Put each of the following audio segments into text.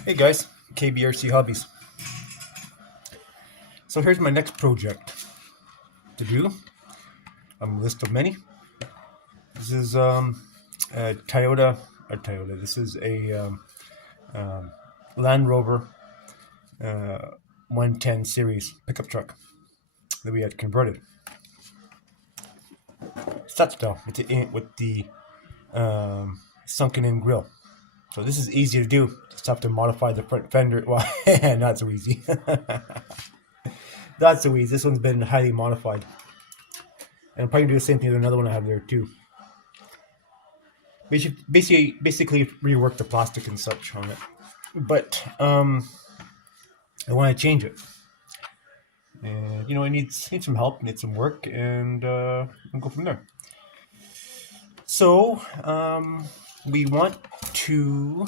Hey guys, KBRC Hobbies. So here's my next project to do. A list of many. This is a Toyota. This is a Land Rover 110 series pickup truck that we had converted. Start style with the sunken in grill. So this is easy to do. Just have to modify the front fender. Well, not so easy. Not so easy. This one's been highly modified. And I'm probably do the same thing with another one I have there too. Basically rework the plastic and such on it. But I want to change it. And it needs some help, needs some work, and we'll go from there. So we want to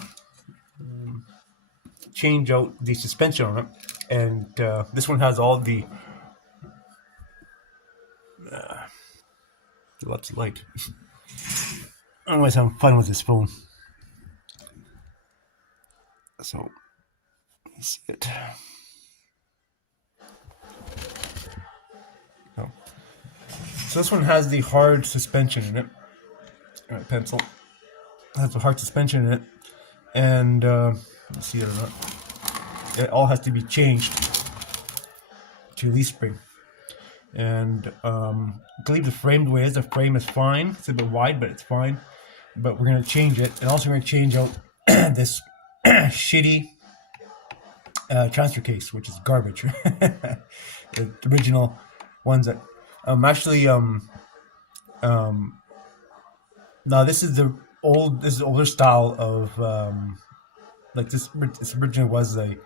change out the suspension on it, and this one has all the lots of light. I'm always having fun with this phone. So let's see it. Oh. So this one has the hard suspension in it. Pencil has a hard suspension in it, and let's see it or not. It all has to be changed to leaf spring. And to leave the frame the way it is. The frame is fine. It's a bit wide, but it's fine. But we're going to change it, and also we're going to change out this shitty transfer case, which is garbage. The original ones that now this is the older style of like this originally was the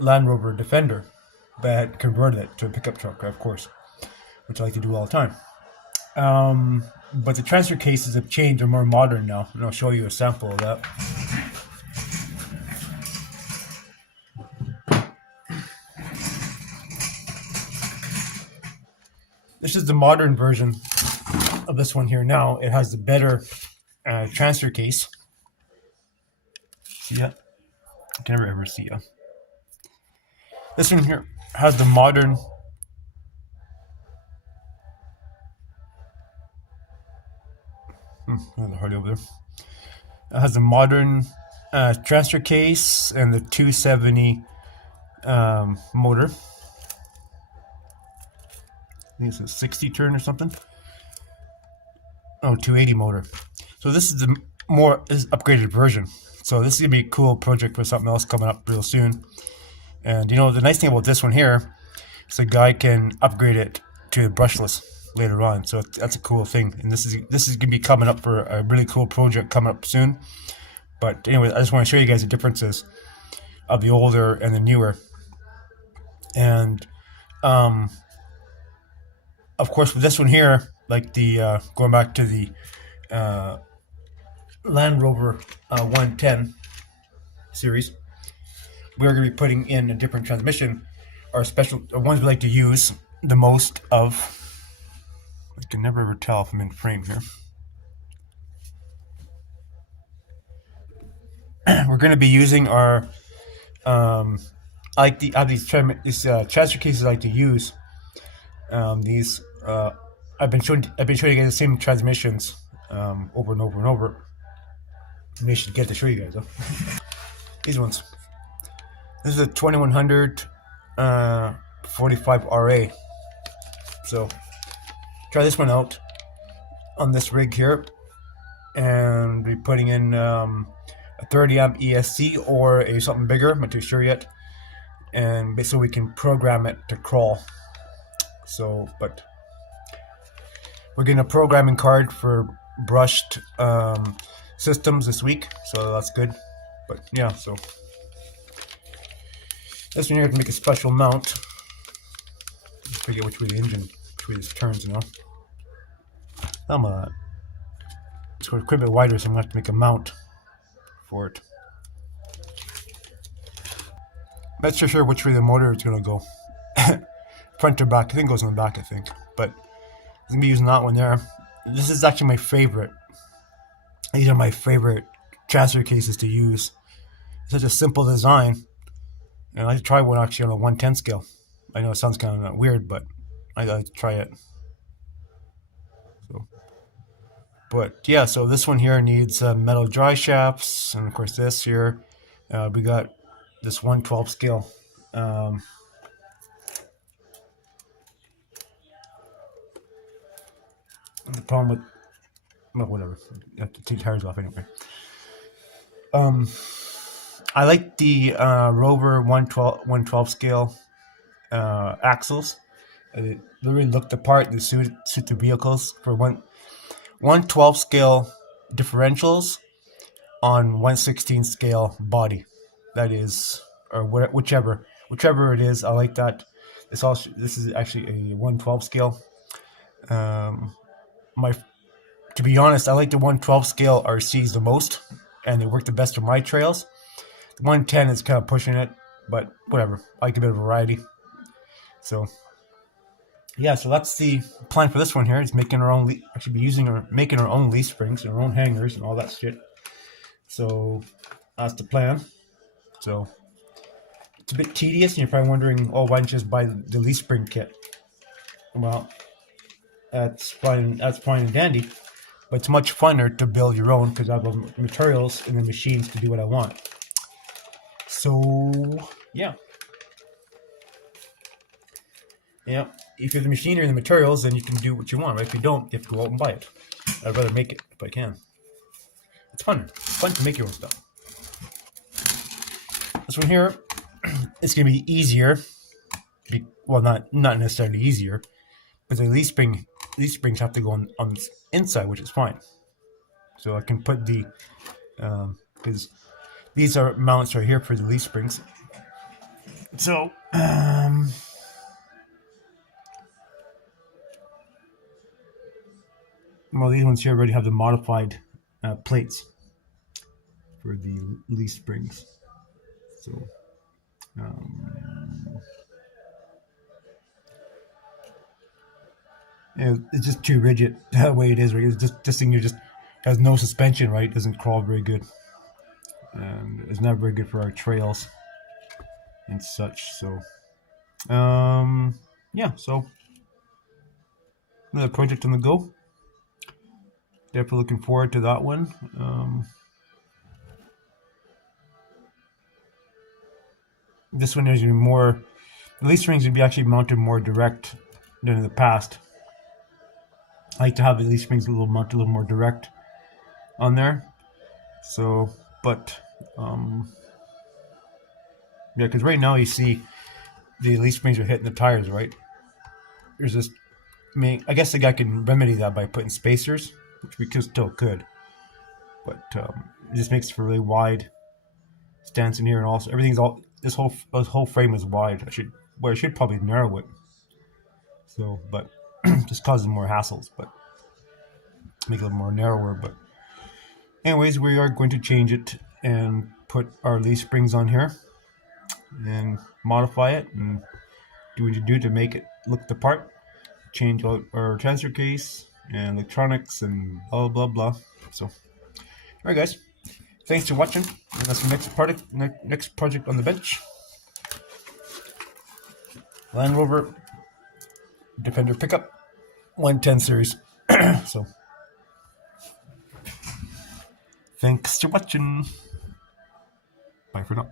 Land Rover Defender, but I had converted it to a pickup truck, of course, which I like to do all the time. But the transfer cases have changed; they're more modern now, and I'll show you a sample of that. This is the modern version of this one here. Now it has the better transfer case. See ya? I can never ever see ya. This one here has the modern. Hardly over there. It has the modern transfer case and the 270 motor. I think it's a 60 turn or something. Oh, 280 motor. So this is the upgraded version. So this is gonna be a cool project for something else coming up real soon. And the nice thing about this one here is the guy can upgrade it to brushless later on. So that's a cool thing. And this is gonna be coming up for a really cool project coming up soon. But anyway, I just want to show you guys the differences of the older and the newer. And of course, with this one here, like the going back to the Land Rover 110 series, we're going to be putting in a different transmission, our special ones we like to use the most of. I can never ever tell if I'm in frame here. We're going to be using our I have these transfer cases I like to use. These I've been showing you guys the same transmissions over and over and over. Maybe I should get to show you guys though. These ones. This is a 2100 45 RA. So try this one out on this rig here, and be putting in a 30 amp ESC or a something bigger. I'm not too sure yet, and so we can program it to crawl. So, but we're getting a programming card for brushed systems this week, so that's good. But yeah, so this one here to make a special mount. I forget which way this turns now. It's quite a bit wider, so I'm gonna have to make a mount for it. I'm not sure which way the motor is gonna go. Front or back. I think it goes in the back, but I'm gonna be using that one there. This is actually my favorite. These are my favorite transfer cases to use. It's such a simple design. And I tried one actually on a 110 scale. I know it sounds kind of weird, but I like to try it. So, but yeah, so this one here needs metal dry shafts, and of course this here, we got this 112 scale. The problem with, well, whatever, you have to take tires off anyway. I like the Rover 112 scale axles. They literally look the part. They suit the vehicles for 112 scale differentials on 116 scale body. That is, or whichever it is. I like that. This is actually a 112 scale. To be honest, I like the 112 scale RCs the most, and they work the best for my trails. The 110 is kind of pushing it, but whatever. I like a bit of variety. So yeah, so that's the plan for this one here. Is making our own, making our own leaf springs, our own hangers, and all that shit. So that's the plan. So it's a bit tedious, and you're probably wondering, oh, why don't you just buy the leaf spring kit? Well, that's fine and dandy, but it's much funner to build your own because I have the materials and the machines to do what I want. So yeah. If you have the machinery and the materials, then you can do what you want, right? If you don't, you have to go out and buy it. I'd rather make it if I can. It's fun. It's fun to make your own stuff. This one here, it's going to be easier. Well, not necessarily easier, but the leaf springs have to go on the inside, which is fine. So I can put the, because these are mounts right here for the leaf springs. So, well, these ones here already have the modified plates for the leaf springs. So, it's just too rigid that way it is, right? It's just this thing just has no suspension, right? It doesn't crawl very good, and it's not very good for our trails and such. So, yeah. So another project on the go. Definitely looking forward to that one. This one is more. The leaf springs would be actually mounted more direct than in the past. I like to have the leaf springs mounted a little more direct on there. So, but yeah, because right now you see the leaf springs are hitting the tires, right? There's this. I guess the guy can remedy that by putting spacers, which we still could. But it just makes it for really wide stance in here, and also this whole frame is wide. I should probably narrow it. So, but just causes more hassles, but make it a little more narrower. But anyways, we are going to change it and put our leaf springs on here and modify it and do what you do to make it look the part. Change out our transfer case and electronics and blah blah blah. So, alright guys, thanks for watching. And that's the next project on the bench. Landrover Defender pickup 110 series. So, thanks for watching. Bye for now.